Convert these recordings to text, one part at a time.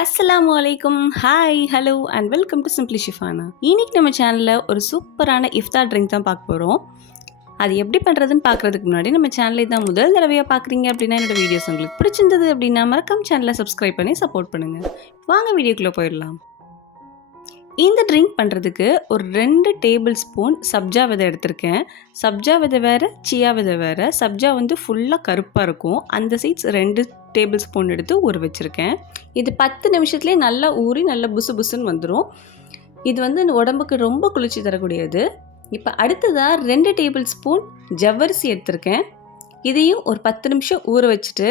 அஸ்லாம் வலைக்கும் hi hello and welcome to simply Shifana இன்னைக்கு நம்ம சேனலில் ஒரு சூப்பரான இஃப்தார் ட்ரிங்க் தான் பார்க்க போகிறோம் அது எப்படி பண்ணுறதுன்னு பார்க்குறதுக்கு முன்னாடி நம்ம சேனலை தான் முதல் தடவையாக பார்க்குறீங்க அப்படின்னா என்னோட வீடியோஸ் உங்களுக்கு பிடிச்சிருந்தது அப்படின்னா மறக்காம சேனலை சப்ஸ்கிரைப் பண்ணி சப்போர்ட் பண்ணுங்கள் வாங்க வீடியோக்குள்ளே போயிடலாம். இந்த ட்ரிங்க் பண்ணுறதுக்கு ஒரு ரெண்டு டேபிள் ஸ்பூன் சப்ஜா விதை எடுத்திருக்கேன். சப்ஜா விதை வேறு சியா விதை வேறு. சப்ஜா வந்து ஃபுல்லாக கருப்பாக இருக்கும். அந்த சீட்ஸ் ரெண்டு டேபிள் ஸ்பூன் எடுத்து ஊற வச்சுருக்கேன். இது பத்து நிமிஷத்துலேயே நல்லா ஊறி நல்லா புசு புசுன்னு வந்துடும் இது வந்து உடம்புக்கு ரொம்ப குளிர்ச்சி தரக்கூடியது. இப்போ அடுத்ததாக ரெண்டு டேபிள் ஸ்பூன் ஜவ்வரிசி எடுத்திருக்கேன். இதையும் ஒரு பத்து நிமிஷம் ஊற வச்சுட்டு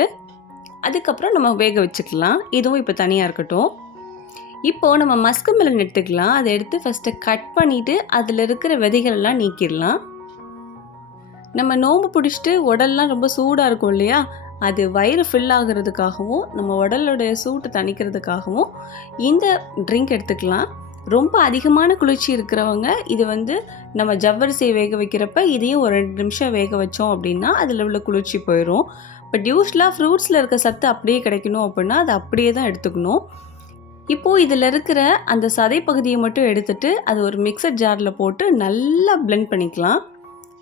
அதுக்கப்புறம் நம்ம வேக வச்சுக்கலாம். இதுவும் இப்போ தனியாக இருக்கட்டும். இப்போது நம்ம மஸ்கு மெலன் எடுத்துக்கலாம். அதை எடுத்து ஃபஸ்ட்டு கட் பண்ணிவிட்டு அதில் இருக்கிற விதைகளெல்லாம் நீக்கிடலாம். நம்ம நோம்பு பிடிச்சிட்டு உடல்லாம் ரொம்ப சூடாக இருக்கும் இல்லையா? அது வயிறு ஃபில் ஆகுறதுக்காகவும் நம்ம உடலோடைய சூட்டு தணிக்கிறதுக்காகவும் இந்த ட்ரிங்க் எடுத்துக்கலாம். ரொம்ப அதிகமான குளிர்ச்சி இருக்கிறவங்க இது வந்து நம்ம ஜவ்வரிசியை வேக வைக்கிறப்ப இதையும் ஒரு ரெண்டு நிமிஷம் வேக வச்சோம் அப்படின்னா அதில் உள்ள குளிர்ச்சி போயிடும் பட் யூஸ்வலாக ஃப்ரூட்ஸில் இருக்க சத்து அப்படியே கிடைக்கணும் அப்படின்னா அதை அப்படியே தான் எடுத்துக்கணும். இப்போது இதில் இருக்கிற அந்த சதை பகுதியை மட்டும் எடுத்துட்டு அது ஒரு மிக்சர் ஜாரில் போட்டு நல்லா பிளெண்ட் பண்ணிக்கலாம்.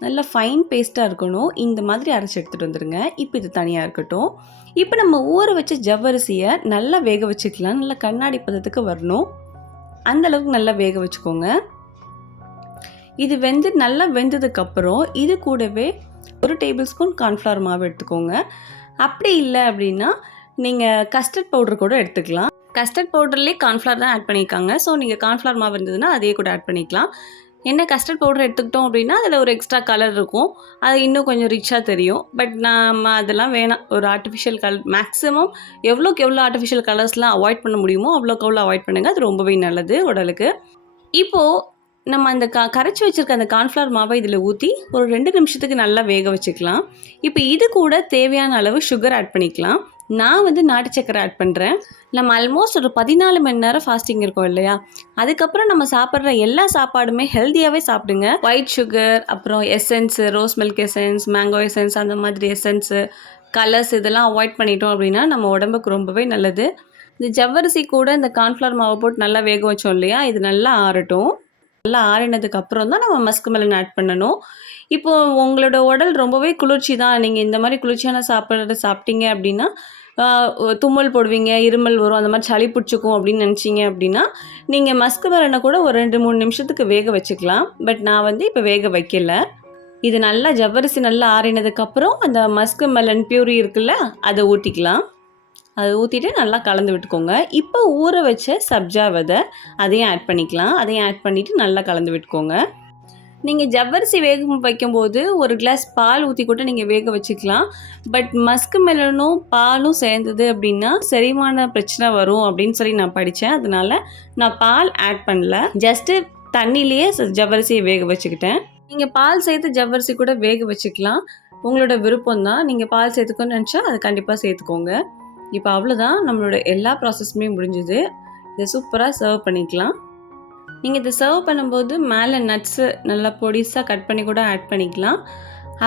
நல்லா ஃபைன் பேஸ்ட்டாக இருக்கணும். இந்த மாதிரி அரைச்சி எடுத்துகிட்டு வந்துடுங்க இப்போ இது தனியாக இருக்கட்டும். இப்போ நம்ம ஊற வச்ச ஜவ்வரிசியை நல்லா வேக வச்சுக்கலாம். நல்லா கண்ணாடி பதத்துக்கு வரணும். அந்த அளவுக்கு நல்லா வேக வச்சுக்கோங்க. இது வெந்து நல்லா வெந்ததுக்கப்புறம் இது கூடவே ஒரு டேபிள் ஸ்பூன் கார்ன்ஃப்ளவர் மாவு எடுத்துக்கோங்க. அப்படி இல்லை அப்படின்னா நீங்கள் கஸ்டர்ட் பவுடர் கூட எடுத்துக்கலாம். கஸ்டர்ட் பவுடர்லேயே கார்ன்ஃப்ளவர் தான் ஆட் பண்ணியிருக்காங்க. ஸோ நீங்கள் கார்ன்ஃப்ளவர் மாவு இருந்ததுன்னா அதே கூட ஆட் பண்ணிக்கலாம். என்ன கஸ்டர்ட் பவுடர் எடுத்துக்கிட்டோம் அப்படின்னா அதில் ஒரு எக்ஸ்ட்ரா கலர் இருக்கும். அது இன்னும் கொஞ்சம் ரிச்சாக தெரியும். பட் நம்ம அதெல்லாம் வேணாம். ஒரு ஆர்டிஃபிஷியல் கலர் மேக்ஸிமம் எவ்வளோக்கு எவ்வளோ ஆர்டிஃபிஷியல் கலர்ஸ்லாம் அவாய்ட் பண்ண முடியுமோ அவ்வளோக்கு அவ்வளோ அவாய்ட் பண்ணுங்கள் அது ரொம்பவே நல்லது உடலுக்கு. இப்போது நம்ம அந்த க கரைச்சி வச்சுருக்க அந்த கார்ன்ஃப்ளவர் மாவை இதில் ஊற்றி ஒரு ரெண்டு நிமிஷத்துக்கு நல்லா வேக வச்சுக்கலாம். இப்போ இது கூட தேவையான அளவு சுகர் ஆட் பண்ணிக்கலாம். நான் வந்து நாட்டு சக்கரை ஆட் பண்ணுறேன் நம்ம ஆல்மோஸ்ட் ஒரு பதினாலு மணி நேரம் ஃபாஸ்டிங் இருக்கோம் இல்லையா? அதுக்கப்புறம் நம்ம சாப்பிட்ற எல்லா சாப்பாடுமே ஹெல்த்தியாகவே சாப்பிடுங்க. ஒயிட் சுகர் அப்புறம் essence rose milk essence mango essence அந்த மாதிரி எசன்ஸு கலர்ஸ் இதெல்லாம் அவாய்ட் பண்ணிட்டோம் அப்படின்னா நம்ம உடம்புக்கு ரொம்பவே நல்லது. இந்த ஜவ்வரிசி கூட இந்த கார்ன்ஃப்ளவர் மாவை போட்டு நல்லா வேக வச்சோம் இல்லையா? இது நல்லா ஆறட்டும். நல்லா ஆறினதுக்கு அப்புறம் தான் நம்ம மஸ்கு மெலன் ஆட் பண்ணணும். இப்போது உங்களோட உடல் ரொம்பவே குளிர்ச்சி தான். நீங்கள் இந்த மாதிரி குளிர்ச்சியான சாப்பிட்றது சாப்பிட்டீங்க அப்படின்னா தும்மல் போடுவீங்க இருமல் வரும் அந்த மாதிரி சளி பிடிச்சிக்கும் அப்படின்னு நினச்சிங்க அப்படின்னா நீங்கள் மஸ்கு மெலனை கூட ஒரு ரெண்டு மூணு நிமிஷத்துக்கு வேக வச்சுக்கலாம். பட் நான் வந்து இப்போ வேக வைக்கல. இது நல்லா ஜவ்வரிசி நல்லா ஆறினதுக்கப்புறம் அந்த மஸ்கு மெலன் பியூரி இருக்குல்ல அதை ஊற்றிக்கலாம் அதை ஊற்றிட்டு நல்லா கலந்து விட்டுக்கோங்க. இப்போ ஊற வச்ச சப்ஜா விதை அதையும் ஆட் பண்ணிக்கலாம். அதையும் ஆட் பண்ணிவிட்டு நல்லா கலந்து விட்டுக்கோங்க. நீங்கள் ஜவ்வரிசி வேக வைக்கும்போது ஒரு கிளாஸ் பால் ஊற்றி கூட நீங்கள் வேக வச்சுக்கலாம். பட் மஸ்கு மெலனும் பாலும் சேர்ந்தது அப்படின்னா செரிமான பிரச்சனை வரும் அப்படின்னு சொல்லி நான் படித்தேன் அதனால நான் பால் ஆட் பண்ணல. ஜஸ்ட்டு தண்ணியிலேயே ஜவ்வரிசியை வேக வச்சுக்கிட்டேன். நீங்கள் பால் சேர்த்து ஜவ்வரிசி கூட வேக வச்சுக்கலாம். உங்களோட விருப்பம் தான் நீங்கள் பால் சேர்த்துக்கணும்னு நினச்சா அது கண்டிப்பாக சேர்த்துக்கோங்க. இப்போ அவ்வளோதான் நம்மளோட எல்லா ப்ராசஸுமே முடிஞ்சுது. இதை சூப்பராக சர்வ் பண்ணிக்கலாம். நீங்கள் இதை சர்வ் பண்ணும்போது மேலே நட்ஸு நல்லா பொடிசாக கட் பண்ணி கூட ஆட் பண்ணிக்கலாம்.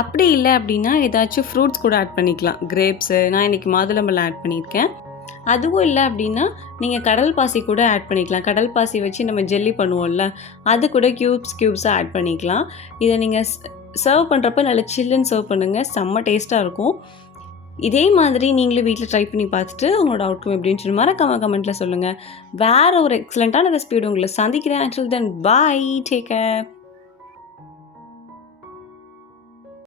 அப்படி இல்லை அப்படின்னா ஏதாச்சும் ஃப்ரூட்ஸ் கூட ஆட் பண்ணிக்கலாம். கிரேப்ஸு நான் இன்றைக்கி மாதுளம்பழம் ஆட் பண்ணியிருக்கேன். அதுவும் இல்லை அப்படின்னா நீங்கள் கடல் பாசி கூட ஆட் பண்ணிக்கலாம். கடல் பாசி வச்சு நம்ம ஜெல்லி பண்ணுவோம்ல அது கூட க்யூப்ஸ் க்யூப்ஸாக ஆட் பண்ணிக்கலாம். இதை நீங்கள் சர்வ் பண்ணுறப்ப நல்லா சில்லுன்னு சர்வ் பண்ணுங்கள் செம்ம டேஸ்ட்டாக இருக்கும். இதே மாதிரி நீங்களும் வீட்டில் ட்ரை பண்ணி பார்த்துட்டு உங்களோட அவுட்கம் எப்படின்னு சொல்லி மறக்காம கமெண்ட்டில் சொல்லுங்கள் வேறு ஒரு எக்ஸலண்ட்டான ரெசிபியோட உங்களை சந்திக்கிறேன். Until then bye take care